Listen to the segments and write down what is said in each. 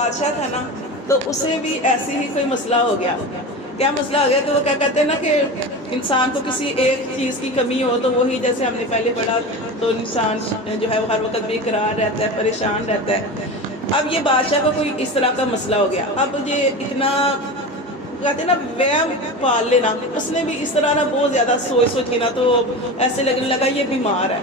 بادشاہ تھا نا تو اسے بھی ایسے ہی کوئی مسئلہ ہو گیا. کیا مسئلہ ہو گیا؟ تو وہ کیا کہتے ہیں نا کہ انسان کو کسی ایک چیز کی کمی ہو تو وہی جیسے ہم نے پہلے پڑھا تو انسان جو ہے وہ ہر وقت بے قرار رہتا ہے، پریشان رہتا ہے. اب یہ بادشاہ کو کوئی اس طرح کا مسئلہ ہو گیا. اب یہ اتنا کہتے ہیں نا وہم پال لینا، اس نے بھی اس طرح نا بہت زیادہ سوچ کے نا تو ایسے لگنے لگا یہ بیمار ہے.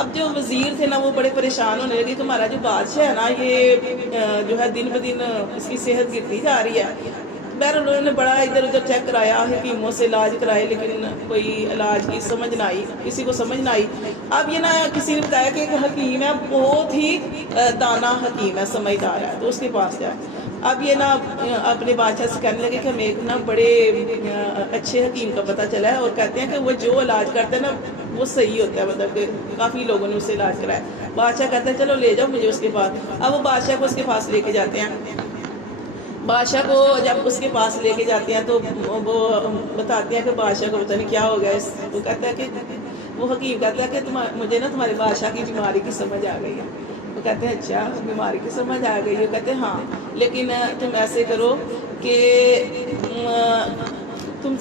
اب جو وزیر تھے نا وہ بڑے پریشان ہونے لگے کہ ہمارا جو بادشاہ ہے نا یہ جو ہے دن بدن اس کی صحت گرتی جا رہی ہے. بہرحال انہوں نے بڑا ادھر ادھر چیک کرایا، حکیموں سے علاج کرائے، لیکن کوئی علاج کی سمجھ نہ آئی، کسی کو سمجھ نہ آئی. اب یہ نا کسی نے بتایا کہ ایک حکیم ہے، بہت ہی دانا حکیم ہے، سمجھدار ہے، تو اس کے پاس جائے. اب یہ نا اپنے بادشاہ سے کہنے لگے کہ ہمیں ایک نا بڑے اچھے حکیم کا پتہ چلا ہے، اور کہتے ہیں کہ وہ جو علاج کرتے ہیں نا وہ صحیح ہوتا ہے، مطلب کہ کافی لوگوں نے اس سے علاج کرایا. بادشاہ کہتے ہیں چلو لے جاؤ مجھے اس کے پاس. اب وہ بادشاہ کو اس کے پاس لے کے جاتے ہیں. بادشاہ کو جب اس کے پاس لے کے جاتے ہیں تو وہ بتاتے ہیں کہ بادشاہ کو پتہ نہیں کیا ہو گیا. وہ کہتا ہے کہ وہ حکیم کہتا ہے کہ مجھے نا تمہارے بادشاہ کی بیماری کی سمجھ آ گئی ہے. وہ کہتے ہیں اچھا بیماری کی سمجھ آ گئی ہے؟ کہتے ہیں ہاں، لیکن تم ایسے کرو کہ تم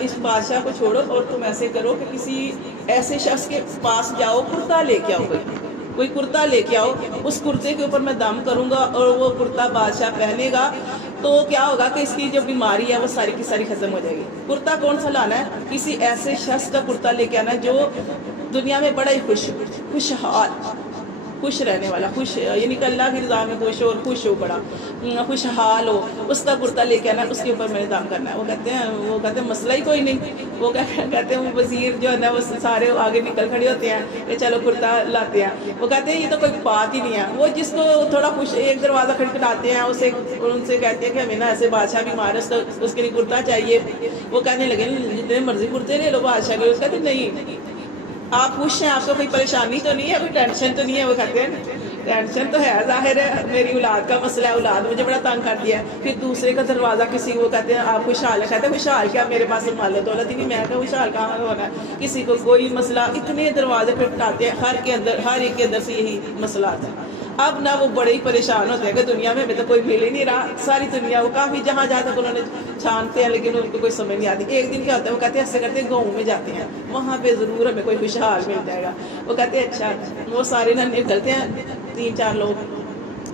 اس بادشاہ کو چھوڑو اور تم ایسے کرو کہ کسی ایسے شخص کے پاس جاؤ، کرتا لے کے آؤ، کوئی کرتا لے کے آؤ. اس کرتے کے اوپر میں دم کروں گا اور وہ کرتا بادشاہ پہنے گا تو کیا ہوگا کہ اس کی جو بیماری ہے وہ ساری کی ساری ختم ہو جائے گی. کرتا کون سا لانا ہے؟ کسی ایسے شخص کا کرتا لے کے آنا ہے جو دنیا میں بڑا ہی خوشحال، خوش رہنے والا، خوش یعنی کہ اللہ کی رضا میں خوش ہو اور خوش ہو، بڑا خوشحال ہو، اس کا کرتا لے کے آنا ہے، اس کے اوپر میں نے دم کرنا ہے. وہ کہتے ہیں مسئلہ ہی کوئی نہیں. وہ کہتے ہیں وہ وزیر جو ہے نا وہ سارے آگے نکل کھڑے ہوتے ہیں کہ چلو کرتا لاتے ہیں. وہ کہتے ہیں یہ تو کوئی بات ہی نہیں ہے. وہ جس کو تھوڑا خوش ایک دروازہ کھٹکھٹاتے ہیں ان سے کہتے ہیں کہ ہمیں نا ایسے بادشاہ بیمار ہے، اس کے لیے کرتا چاہیے. وہ کہنے لگے جتنے مرضی کرتے لے لو بادشاہ کے. اس کہتے نہیں، آپ خوش ہیں، آپ کو کوئی پریشانی تو نہیں ہے، کوئی ٹینشن تو نہیں ہے. وہ کہتے ہیں ٹینشن تو ہے، ظاہر ہے میری اولاد کا مسئلہ ہے، اولاد مجھے بڑا تنگ کر دیا ہے. پھر دوسرے کا دروازہ کسی کو کہتے ہیں آپ خوشحال ہے، کہتے ہیں خوشحال کیا، میرے پاس مال دولت ہی نہیں. میں کہ خوشحال کہاں ہونا ہے، کسی کو کوئی مسئلہ. اتنے دروازے کھٹکھٹاتے ہیں، ہر ایک کے اندر سے یہی مسئلہ آتا ہے. اب نہ وہ بڑے ہی پریشان ہوتے ہیں کہ دنیا میں ہمیں تو کوئی مل ہی نہیں رہا. ساری دنیا وہ کافی جہاں تک انہوں نے چھانتے ہیں لیکن ان کو کوئی سمجھ نہیں آتی. ایک دن کیا ہوتا ہے، وہ کہتے ہیں ایسے کرتے ہیں گاؤں میں جاتے ہیں، وہاں پہ ضرور ہمیں کوئی خوشحال مل جائے گا. وہ کہتے ہیں اچھا. وہ سارے نا نکلتے ہیں 3-4 لوگ.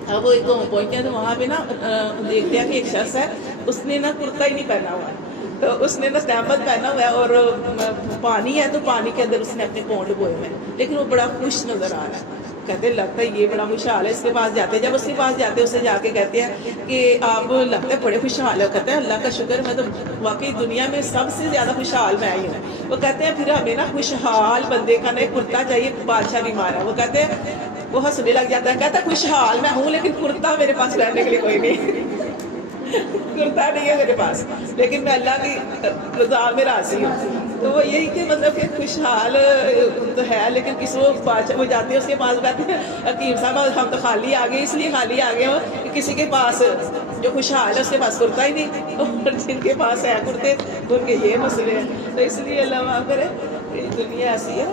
اب وہ ایک گاؤں پہنچتے ہیں تو وہاں پہ نا دیکھتے ہیں کہ ایک شخص ہے، اس نے نا کرتا ہی نہیں پہنا ہوا ہے، تو اس نے نا سیمبل پہنا ہوا ہے اور پانی ہے تو پانی کے اندر اس نے اپنے پاؤں ڈبوئے ہوئے ہیں، لیکن وہ بڑا خوش نظر آ رہا ہے. کہتے ہیں لگتا ہے یہ بڑا خوشحال ہے. اس کے پاس جاتے ہیں، جب اس کے پاس جاتے ہیں اسے جا کے کہتے ہیں کہ آپ لگتا ہے بڑے خوشحال ہے. کہتے ہیں اللہ کا شکر، میں تو واقعی دنیا میں سب سے زیادہ خوشحال میں آئی ہوں. وہ کہتے ہیں پھر ہمیں نا خوشحال بندے کا نا کرتا چاہیے، بادشاہ بیمار ہے. وہ کہتے ہیں وہ ہنسنے لگ جاتا ہے، کہتا ہے خوشحال میں ہوں لیکن کرتا میرے پاس رہنے کے لیے کوئی نہیں، کرتا نہیں ہے میرے پاس، لیکن میں اللہ کی رضا میں راضی ہوں. تو وہ یہی کہ مطلب کہ خوشحال تو ہے لیکن کسی وہ بادشاہ وہ جاتے ہیں اس کے پاس کہتے ہیں حکیم صاحب ہم تو خالی آ گئے، اس لیے خالی آ گئے ہو کہ کسی کے پاس جو خوشحال ہے اس کے پاس کرتا ہی نہیں، اور جن کے پاس ہے کرتے ان کے یہ مسئلے ہیں. تو اس لیے اللہ معاف کرے، دنیا ایسی ہے.